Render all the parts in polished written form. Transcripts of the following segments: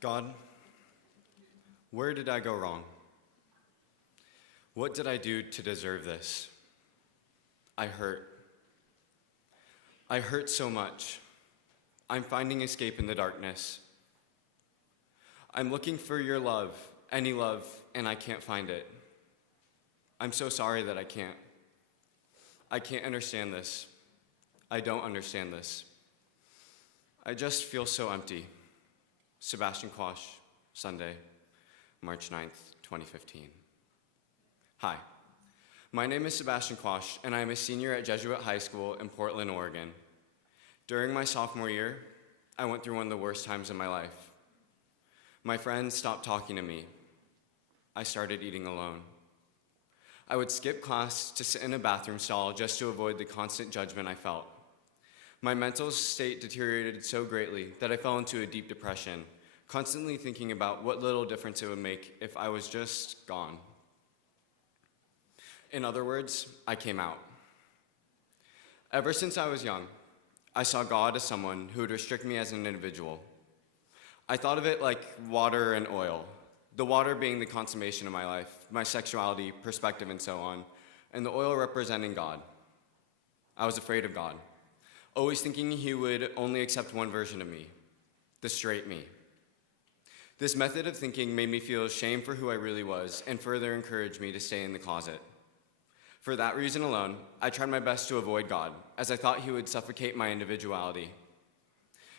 God, where did I go wrong? What did I do to deserve this? I hurt. I hurt so much. I'm finding escape in the darkness. I'm looking for your love, any love, and I can't find it. I'm so sorry that I can't. I can't understand this. I don't understand this. I just feel so empty. Sebastien Quach, Sunday, March 9th, 2015. Hi, my name is Sebastien Quach, and I am a senior at Jesuit High School in Portland, Oregon. During my sophomore year, I went through one of the worst times in my life. My friends stopped talking to me. I started eating alone. I would skip class to sit in a bathroom stall just to avoid the constant judgment I felt. My mental state deteriorated so greatly that I fell into a deep depression, constantly thinking about what little difference it would make if I was just gone. In other words, I came out. Ever since I was young, I saw God as someone who would restrict me as an individual. I thought of it like water and oil, the water being the consummation of my life, my sexuality, perspective, and so on, and the oil representing God. I was afraid of God, always thinking he would only accept one version of me, the straight me. This method of thinking made me feel shame for who I really was and further encouraged me to stay in the closet. For that reason alone, I tried my best to avoid God, as I thought he would suffocate my individuality.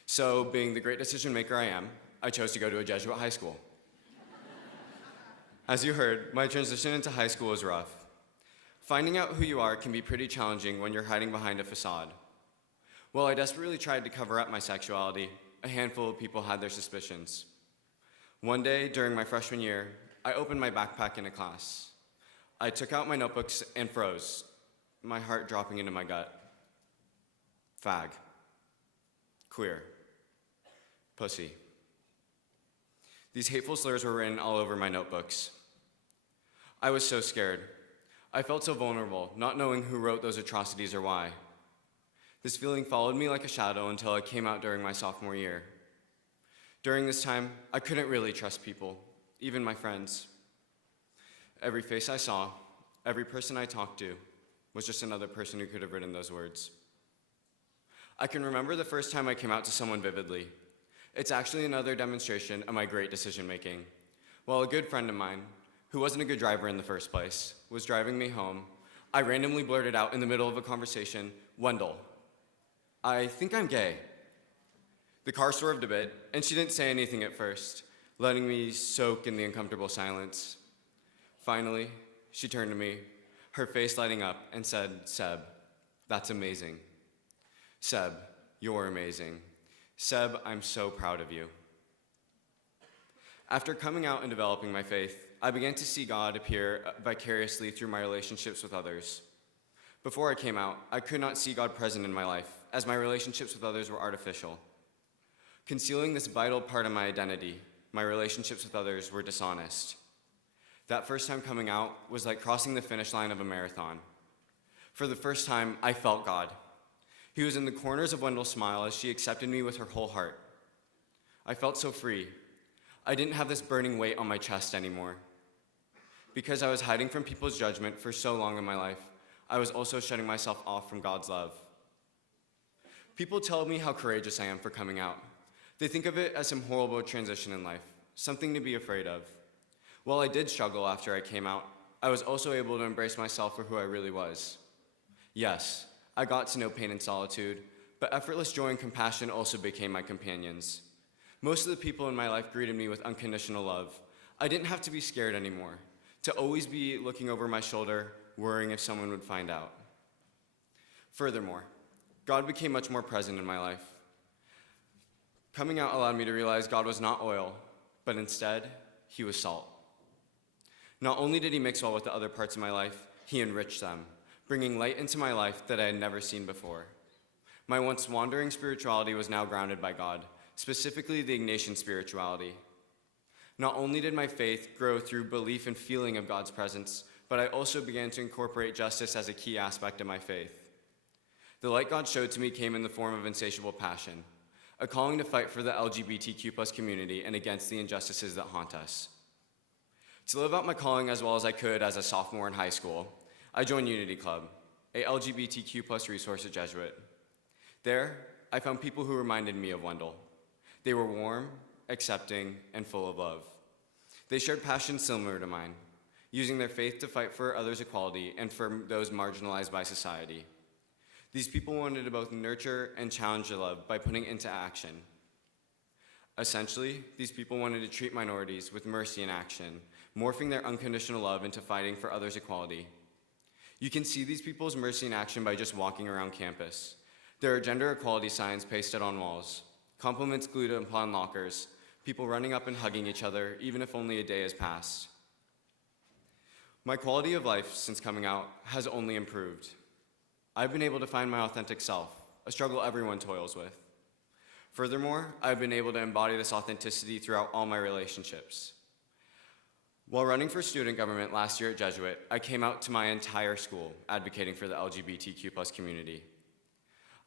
So, being the great decision maker I am, I chose to go to a Jesuit high school. As you heard, my transition into high school was rough. Finding out who you are can be pretty challenging when you're hiding behind a facade. While I desperately tried to cover up my sexuality, a handful of people had their suspicions. One day, during my freshman year, I opened my backpack in a class. I took out my notebooks and froze, my heart dropping into my gut. Fag. Queer. Pussy. These hateful slurs were written all over my notebooks. I was so scared. I felt so vulnerable, not knowing who wrote those atrocities or why. This feeling followed me like a shadow until I came out during my sophomore year. During this time, I couldn't really trust people, even my friends. Every face I saw, every person I talked to, was just another person who could have written those words. I can remember the first time I came out to someone vividly. It's actually another demonstration of my great decision-making. While a good friend of mine, who wasn't a good driver in the first place, was driving me home, I randomly blurted out in the middle of a conversation, "Wendell, I think I'm gay." The car swerved a bit, and she didn't say anything at first, letting me soak in the uncomfortable silence. Finally, she turned to me, her face lighting up, and said, "Seb, that's amazing. Seb, you're amazing. Seb, I'm so proud of you." After coming out and developing my faith, I began to see God appear vicariously through my relationships with others. Before I came out, I could not see God present in my life, as my relationships with others were artificial. Concealing this vital part of my identity, my relationships with others were dishonest. That first time coming out was like crossing the finish line of a marathon. For the first time, I felt God. He was in the corners of Wendell's smile as she accepted me with her whole heart. I felt so free. I didn't have this burning weight on my chest anymore. Because I was hiding from people's judgment for so long in my life, I was also shutting myself off from God's love. People tell me how courageous I am for coming out. They think of it as some horrible transition in life, something to be afraid of. While I did struggle after I came out, I was also able to embrace myself for who I really was. Yes, I got to know pain and solitude, but effortless joy and compassion also became my companions. Most of the people in my life greeted me with unconditional love. I didn't have to be scared anymore, to always be looking over my shoulder, worrying if someone would find out. Furthermore, God became much more present in my life. Coming out allowed me to realize God was not oil, but instead, he was salt. Not only did he mix well with the other parts of my life, he enriched them, bringing light into my life that I had never seen before. My once wandering spirituality was now grounded by God, specifically the Ignatian spirituality. Not only did my faith grow through belief and feeling of God's presence, but I also began to incorporate justice as a key aspect of my faith. The light God showed to me came in the form of insatiable passion, a calling to fight for the LGBTQ+ community and against the injustices that haunt us. To live out my calling as well as I could as a sophomore in high school, I joined Unity Club, a LGBTQ+ resource at Jesuit. There, I found people who reminded me of Wendell. They were warm, accepting, and full of love. They shared passions similar to mine, using their faith to fight for others' equality and for those marginalized by society. These people wanted to both nurture and challenge their love by putting it into action. Essentially, these people wanted to treat minorities with mercy in action, morphing their unconditional love into fighting for others' equality. You can see these people's mercy in action by just walking around campus. There are gender equality signs pasted on walls, compliments glued upon lockers, people running up and hugging each other, even if only a day has passed. My quality of life since coming out has only improved. I've been able to find my authentic self, a struggle everyone toils with. Furthermore, I've been able to embody this authenticity throughout all my relationships. While running for student government last year at Jesuit, I came out to my entire school advocating for the LGBTQ+ community.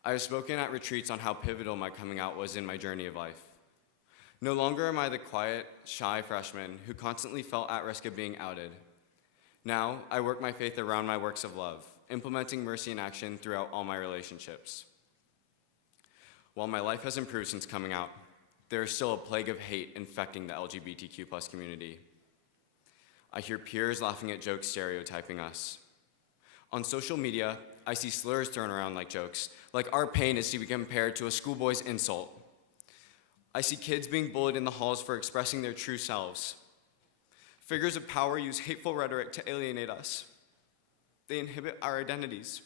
I have spoken at retreats on how pivotal my coming out was in my journey of life. No longer am I the quiet, shy freshman who constantly felt at risk of being outed. Now, I work my faith around my works of love, implementing mercy in action throughout all my relationships. While my life has improved since coming out, there is still a plague of hate infecting the LGBTQ+ community. I hear peers laughing at jokes stereotyping us. On social media, I see slurs thrown around like jokes, like our pain is to be compared to a schoolboy's insult. I see kids being bullied in the halls for expressing their true selves. Figures of power use hateful rhetoric to alienate us. They inhibit our identities.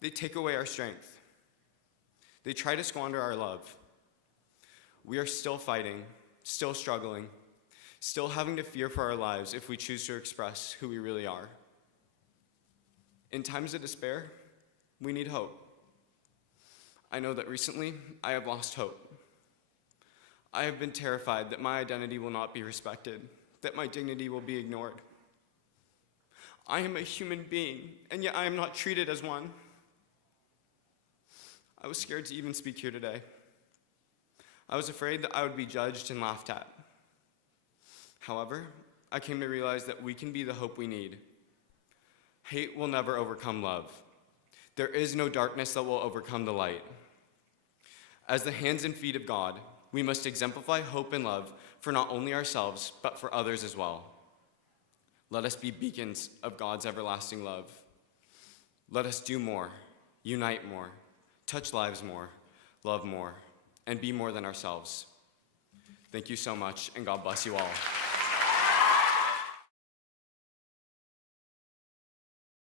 They take away our strength. They try to squander our love. We are still fighting, still struggling, still having to fear for our lives if we choose to express who we really are. In times of despair, we need hope. I know that recently I have lost hope. I have been terrified that my identity will not be respected, that my dignity will be ignored. I am a human being, and yet I am not treated as one. I was scared to even speak here today. I was afraid that I would be judged and laughed at. However, I came to realize that we can be the hope we need. Hate will never overcome love. There is no darkness that will overcome the light. As the hands and feet of God, we must exemplify hope and love for not only ourselves, but for others as well. Let us be beacons of God's everlasting love. Let us do more, unite more, touch lives more, love more, and be more than ourselves. Thank you so much, and God bless you all.